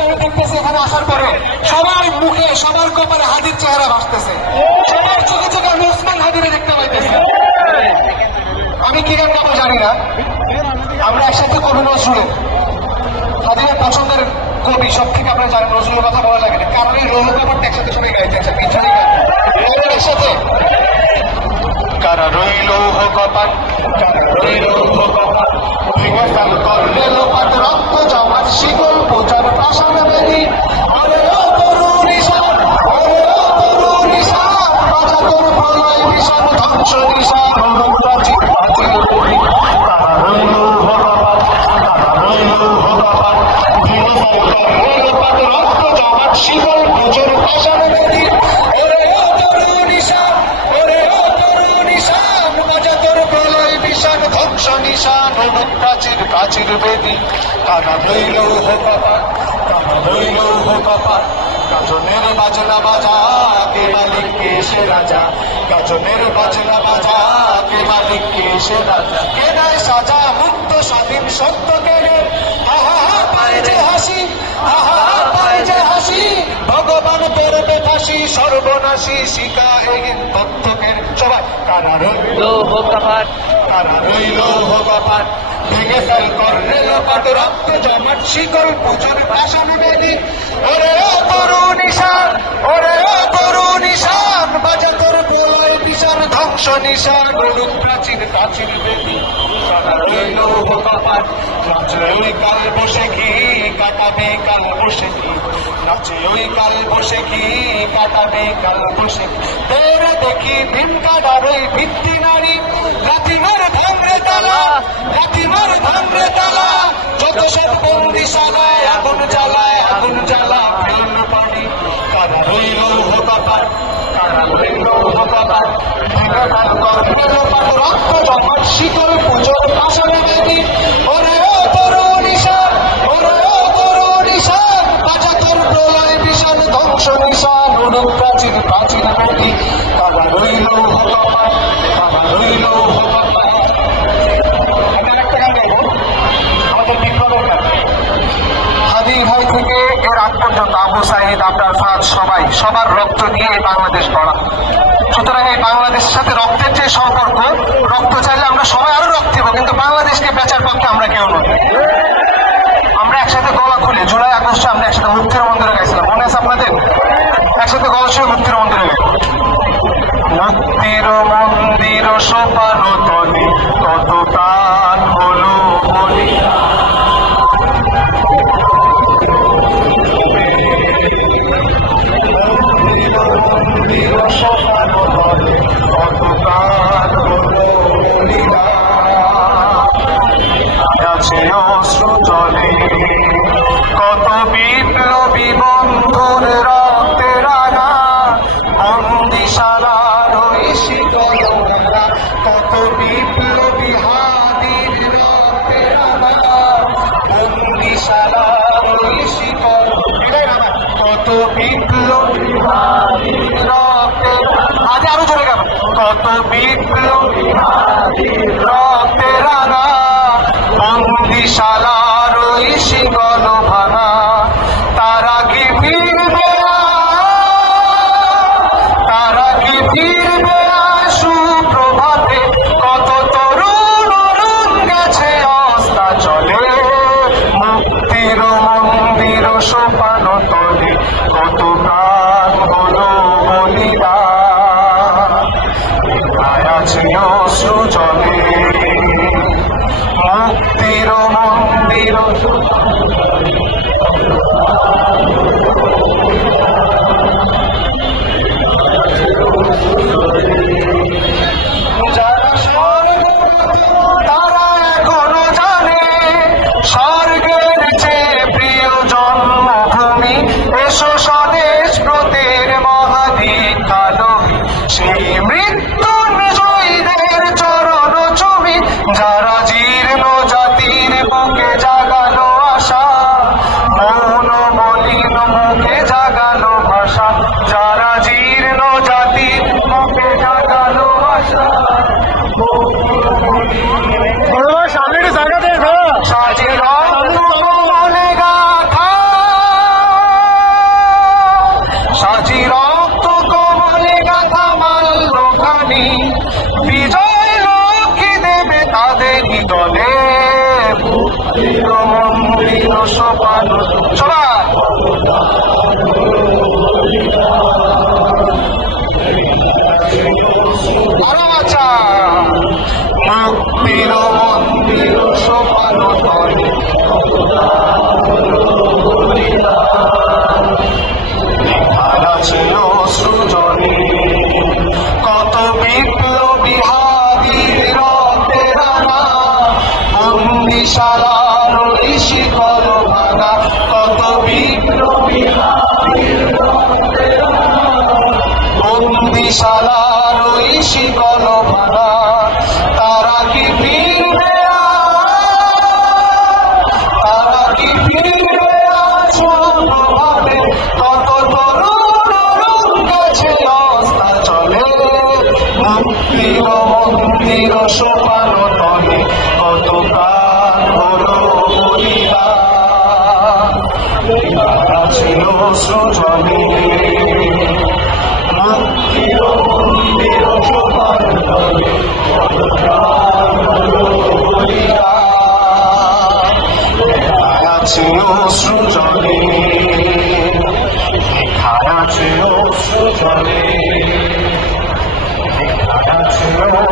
আজকে আমি দেখতেছি এখানে আসার পরে সবার মুখে সবার কপালে হাদির চেহারা ভাসতেছে, সবার চোখে চোখে আমি ওসমান হাদিরে দেখতে পাইতেছি। আমি কি গান গাবো জানি না, আমরা একসাথে কবি নজরুলের হাদিরের পছন্দের কবি সব থেকে আপনারা জানেন, নজরুলের কথা বলা লাগে না, কারণ এই রোল কাপড়টা একসাথে সবাই গাইতে একসাথে কারা রইল কপাট, কারা রইল কপাট, ভেঙে ফেল করলে লোপাট, রক্ত জমাট শিকল বোঝার প্রাসাদ বেদি, আরে ও তরুণ ঈশান, আরে ও তরুণ ঈশান, বাজা তোর প্রলয় ভীষণ ধ্বংস নিশান, প্রাচীর প্রাচীর বেদি, কারা রইল কপাট, কারা রইল কপাট, ভেঙে ফেল করলে লোপাট, রক্ত জমাট শিকল বোঝার প্রাসাদ বেদি, ওরে ও তরুণ ঈশান, ওরে ও তরুণ ঈশান, বাজা তোর প্রলয় ভীষণ ধ্বংস নিশান, প্রাচীর প্রাচীর বেদি, কারা রইল কপাট, কারা রইল কপাট, গাজনের বাজনা বাজা কে মালিক কে সে রাজা, গাজনের বাজনা বাজা কে মালিক কে সে রাজা, কে দেয় সাজা মুক্ত স্বাধীন সত্য কে রে, আহা পায় যে হাসি, আহা পায় যে হাসি, ভগবান পড়বে ফাঁসি, সর্বনাশী শিকা এগিন তথ্যকের সবাই, কারা রইল কপাট, কারা রইল কপাট, ভেঙে ফেল করলে লোপাট, রক্ত জমাট শিকল পুজোর ভাষণ বেদি, ওরে ও তরুণ ঈশান, ওরে ও তরুণ ঈশান, বাজা তোর প্রলয় ভীষণ ধ্বংস নিশান, রূপ প্রাচীর প্রাচীর বেদি, কারা রইল কপাট, নাচে ওই কাল বসে কি কাটাবে কাল বসে কি, নাচে ওই কাল বসে কি কাটাবে কাল বসে কি, তোরে দেখি ভিন কাটার ওই ভিত্তি নারী, লাথিমার ভাঙরে তালা, লাথিমার ভাঙরে তালা, যত সব বন্দিশালায় আগুন জ্বালায়, আগুন জ্বালা প্রাণ পানি, কারা রইল কপাট, কারা রইল কপাট, ভেঙে ফেল করলে লোপাট, রক্ত জমাট শিকল পুজোর ভাষণ বেদি, ওরে ও তরুণ ঈশান, ওরে ও তরুণ ঈশান, বাজা তোর প্রলয় ভীষণ ধ্বংস নিশান, রূপ প্রাচীর প্রাচীর বেদি, কারা রইল কপাট, কারা রইল কপাট। হাদি ভাই থেকে এর আগ পর্যন্ত আবু সাইদ, আবরার ফাজ সবাই সবার রক্ত দিয়ে এই বাংলাদেশ গড়া, সুতরাং এই বাংলাদেশের সাথে রক্তের যে সম্পর্ক, রক্ত চাইলে আমরা সবাই আরো রক্ত দিব, কিন্তু বাংলাদেশকে বেচার পক্ষে আমরা কেউ নই। আমরা একসাথে গলা খুলে জুলাই আগস্টে আমরা একসাথে মুক্তির মন্দিরে গাইছিলাম, মনে আছে আপনাদের? একসাথে গলা ছুঁয়ে মুক্তির মন্দিরে গাই, মুক্তির মন্দির সোপানো তলে কত তান হলো বলিয়া, মন্দির সোপানো তলে কত তান হলো বলিয়া, আছে অশ্রু জলে কত বিপ্লবী বন্ধুর রক্তে রাঙা, বন্দিশালার ওই শিকল রাঙা, কত বিপ্লবী হাদির রক্তে রাঙা, বন্দিশালার ওই শিকল রাঙা, কত বিপ্লবী হাদির রক্তে রাঙা, আজ আরো জোরে গান, কত বিপ্লবী হাদির রক্তে রাঙা, বন্দিশালার ওই শিকল ভাঙা, তারা কি ফিরবে, তারা কি ফিরবে সুপ্রভাতে, কত তরুণ অরুণ গেছে অস্তা চলে, মুক্তির মন্দির সোপানো তলে কত প্রাণ হলো বলিদান, আছে অশ্রু জলে মুক্তির মন্দির, তারা এখনো জানে স্বর্গের চেয়ে প্রিয় জন্মভূমি, এসো স্বদেশ সোপান সবাই আরো বাচ্চা মুক্তির মন্দির সোপান তলে লেখা ছিল সৃজনী কত বিপ্লবী হাদির রক্তের রাঙা বন্দিশালার ওই শিকল ভাঙা কত বিপ্লবী হাদির রক্তের রাঙা বন্দিশালার ওই শিকল ভাঙা তারা কি ফিরবে তারা কি ফিরবে আজ ভাবে কত তরুণ গেছে অস্তা চলে মুক্তির মন্দির সোপান তলে কত প্রাণ হলো বলিদান ছিল সৃজনী মুক্তির মন্দির সোপান তলে কত প্রাণ হলো বলিদান ছিল সৃজনী লেখা ছিল সৃজনী লেখা ছিল